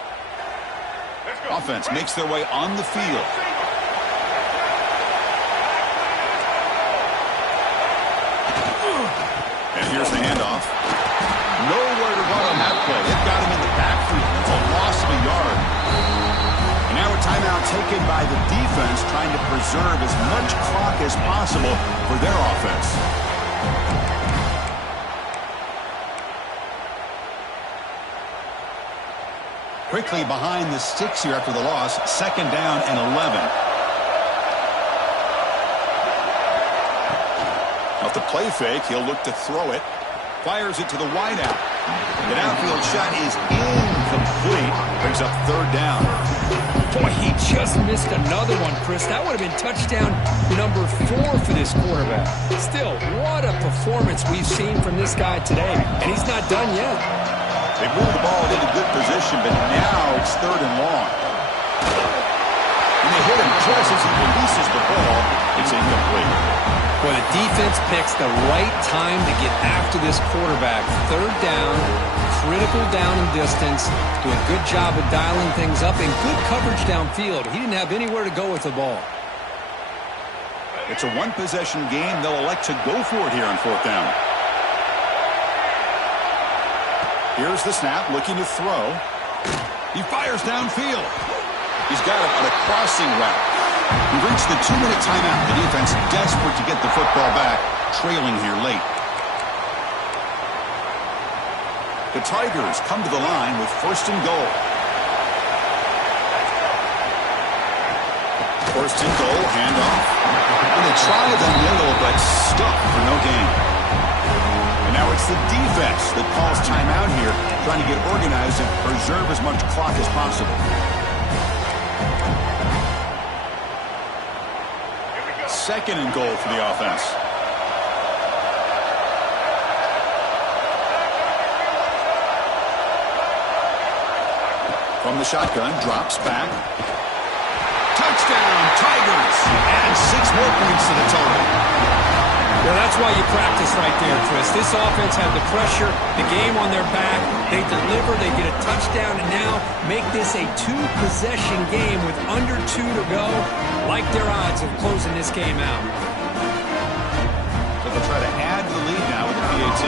Offense makes their way on the field. And here's the handoff. Nowhere to run on that play. They've got him in the backfield. It's a loss of a yard. And now a timeout taken by the defense, trying to preserve as much clock as possible for their offense. Quickly behind the sticks here after the loss. 2nd down and 11. Off the play fake, he'll look to throw it. Fires it to the wideout. The downfield shot is incomplete. Brings up 3rd down. Boy, he just missed another one, Chris. That would have been touchdown number 4 for this quarterback. Still, what a performance we've seen from this guy today. And he's not done yet. They move the ball into good position, but now it's 3rd and long. And they hit him just as he releases the ball. It's incomplete. Well, the defense picks the right time to get after this quarterback. 3rd down, critical down and distance, do a good job of dialing things up, and good coverage downfield. He didn't have anywhere to go with the ball. It's a one-possession game. They'll elect to go for it here on 4th down. Here's the snap, looking to throw. He fires downfield. He's got it on a crossing route. We've reached the 2-minute timeout. The defense desperate to get the football back, trailing here late. The Tigers come to the line with 1st and goal. 1st and goal, handoff. And they try the middle, but stuck for no gain. And now it's the defense that calls timeout here, trying to get organized and preserve as much clock as possible. 2nd and goal for the offense. From the shotgun, drops back. Touchdown, Tigers! And 6 more points to the total. Well, that's why you practice right there, Chris. This offense had the pressure, the game on their back. They deliver, they get a touchdown, and now make this a 2-possession game with under 2 to go. Like their odds of closing this game out. So they'll try to add the lead now with the PAT.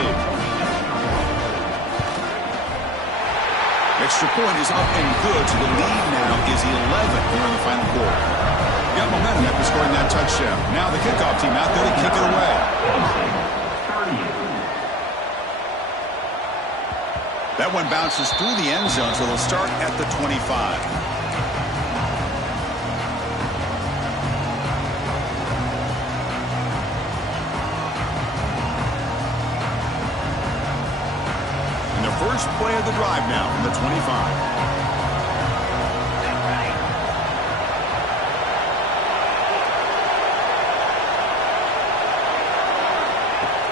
Extra point is up and good, so the lead now is 11 here in the final quarter. Got momentum after scoring that touchdown. Now the kickoff team out there to kick it away. That one bounces through the end zone, so they'll start at the 25. And the first play of the drive now from the 25.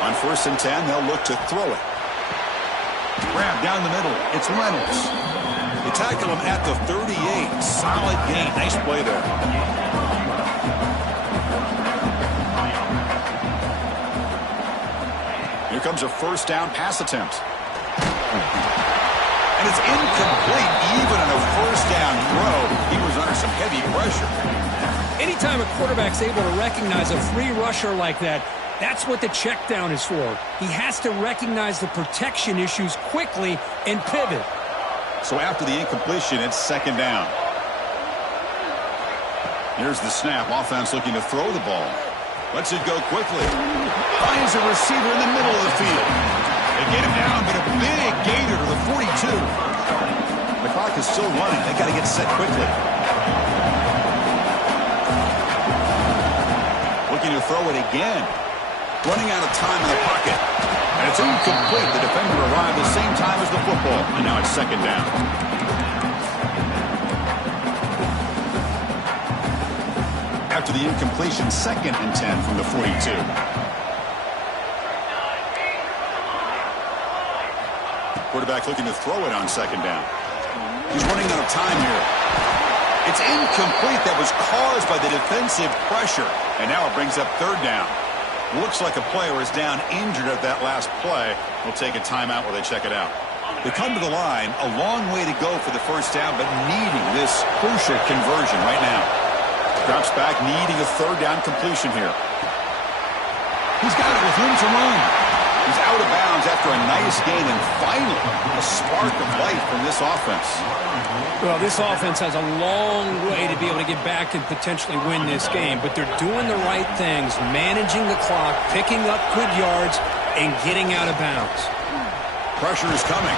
On 1st and 10, they'll look to throw it. Grab down the middle. It's Reynolds. They tackle him at the 38. Solid gain. Nice play there. Here comes a 1st down pass attempt. And it's incomplete. Even on a 1st down throw, he was under some heavy pressure. Anytime a quarterback's able to recognize a free rusher like that, that's what the check down is for. He has to recognize the protection issues quickly and pivot. So after the incompletion, it's 2nd down. Here's the snap. Offense looking to throw the ball. Lets it go quickly. Finds a receiver in the middle of the field. They get him down, but a big gainer to the 42. The clock is still running. They got to get set quickly. Looking to throw it again. Running out of time in the pocket. And it's incomplete. The defender arrived the same time as the football. And now it's 2nd down. After the incompletion, 2nd and 10 from the 42. Quarterback looking to throw it on 2nd down. He's running out of time here. It's incomplete. That was caused by the defensive pressure. And now it brings up 3rd down. Looks like a player is down injured at that last play. We'll take a timeout while they check it out. They come to the line, a long way to go for the 1st down, but needing this crucial conversion right now. Drops back, needing a 3rd down completion here. He's got it with room to run. He's out of bounds after a nice gain, and finally, a spark of life from this offense. Well, this offense has a long way to be able to get back and potentially win this game, but they're doing the right things, managing the clock, picking up good yards, and getting out of bounds. Pressure is coming.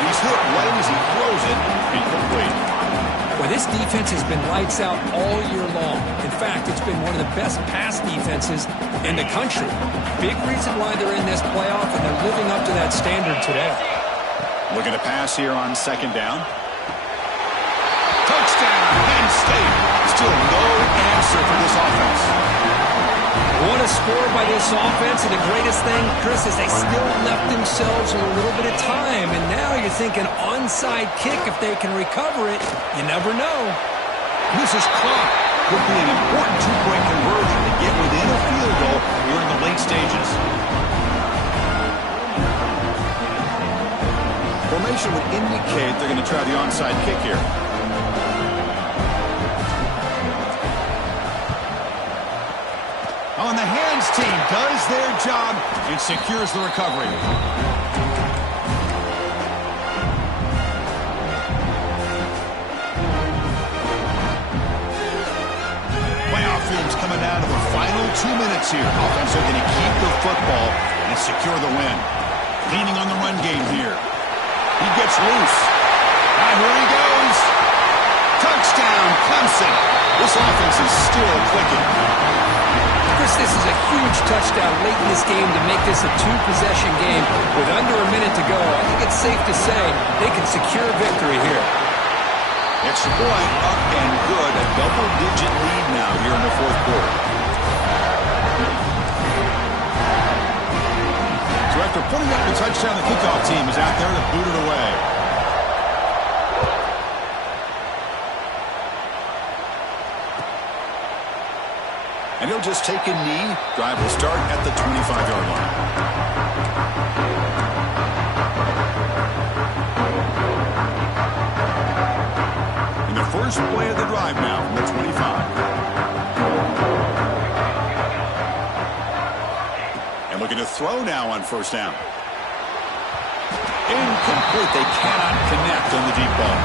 He's hit right as he throws it. Incomplete. Well, this defense has been lights out all year long. In fact, it's been one of the best pass defenses in the country. Big reason why they're in this playoff, and they're living up to that standard today. Looking to pass here on second down. Touchdown, Penn State. Still no answer for this offense. What a score by this offense, and the greatest thing, Chris, is they still left themselves a little bit of time, and now you're thinking onside kick if they can recover it. You never know. This is caught. Could be an important two-point conversion to get within a field goal here in the late stages. Formation would indicate they're going to try the onside kick here. On the hands team does their job and secures the recovery. Playoff games coming down to the final 2 minutes here. Offense are going to keep the football and secure the win. Leaning on the run game here. He gets loose. And here he goes. Touchdown, Clemson. This offense is still clicking. Chris, this is a huge touchdown late in this game to make this a two-possession game. With under a minute to go, I think it's safe to say they can secure victory here. Extra point up and good. A double-digit lead now here in the fourth quarter. So after putting up the touchdown, the kickoff team is out there to boot it away. And he'll just take a knee. Drive will start at the 25-yard line. In the first play of the drive now from the 25. And looking to throw now on first down. Incomplete. They cannot connect on the deep ball.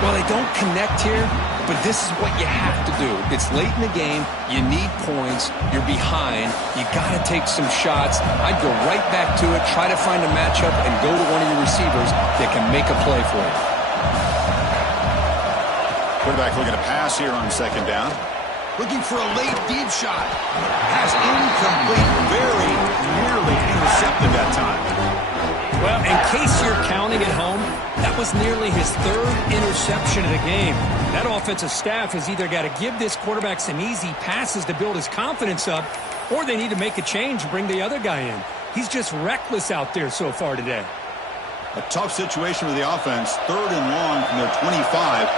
Well, they don't connect here, but this is what you have to do. It's late in the game. You need points. You're behind. You got to take some shots. I'd go right back to it, try to find a matchup, and go to one of your receivers that can make a play for you. Quarterback looking to pass here on second down. Looking for a late deep shot. Has incomplete. Very nearly intercepted that time. Well, in case you're counting at home, that was nearly his third interception of the game. That offensive staff has either got to give this quarterback some easy passes to build his confidence up, or they need to make a change and bring the other guy in. He's just reckless out there so far today. A tough situation with the offense. Third and long from their 25.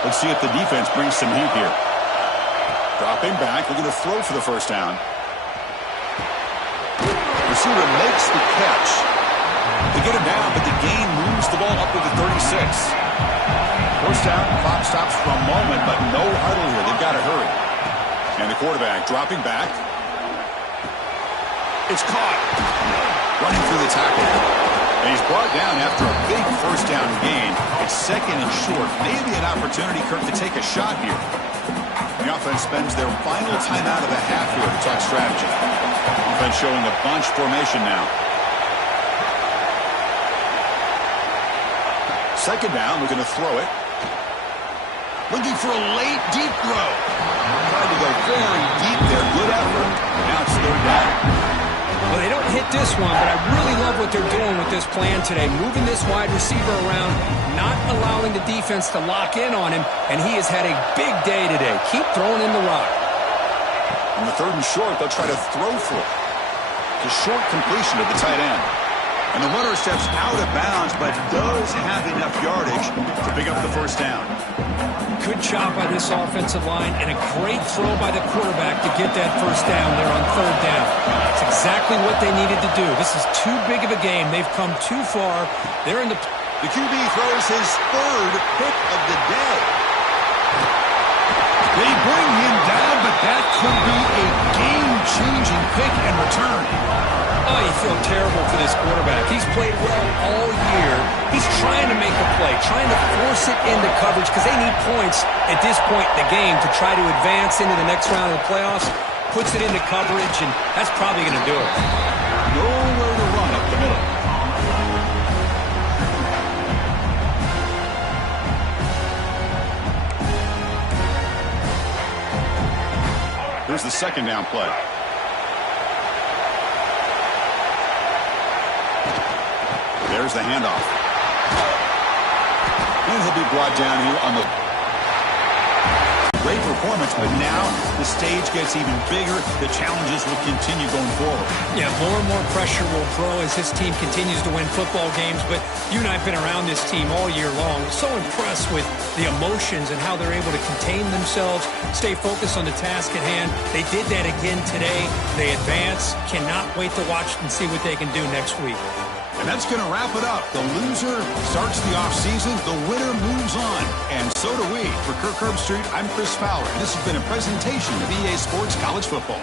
Let's see if the defense brings some heat here. Dropping back, looking to throw for the first down. Receiver makes the catch. They get him down, but the gain moves the ball up to the 36. First down, clock stops for a moment, but no huddle here. They've got to hurry. And the quarterback dropping back. It's caught. Running through the tackle. And he's brought down after a big first down gain. It's second and short. Maybe an opportunity, Kirk, to take a shot here. The offense spends their final timeout of the half here to talk strategy. Offense showing a bunch formation now. Second down, looking to throw it. Looking for a late, deep throw. Tried to go very deep there. Good effort. Now it's third down. Well, they don't hit this one, but I really love what they're doing with this plan today. Moving this wide receiver around, not allowing the defense to lock in on him, and he has had a big day today. Keep throwing in the rock. On the third and short, they'll try to throw for it. The short completion of the tight end. And the runner steps out of bounds, but does have enough yardage to pick up the first down. Good job by this offensive line, and a great throw by the quarterback to get that first down there on third down. It's exactly what they needed to do. This is too big of a game. They've come too far. They're in the QB throws his third pick of the day. They bring him down, but that could be a game-changing pick and return. Oh, you feel terrible for this quarterback. He's played well all year. He's trying to make a play, trying to force it into coverage because they need points at this point in the game to try to advance into the next round of the playoffs. Puts it into coverage, and that's probably going to do it. Nowhere to run up the middle. Here's the second down play. There's the handoff. And he'll be brought down here on the great performance, but now the stage gets even bigger. The challenges will continue going forward. Yeah, more and more pressure will grow as his team continues to win football games, but you and I have been around this team all year long. So impressed with the emotions and how they're able to contain themselves, stay focused on the task at hand. They did that again today. They advance. Cannot wait to watch and see what they can do next week. And that's going to wrap it up. The loser starts the offseason. The winner moves on. And so do we. For Kirk Herbstreit, I'm Chris Fowler. And this has been a presentation of EA Sports College Football.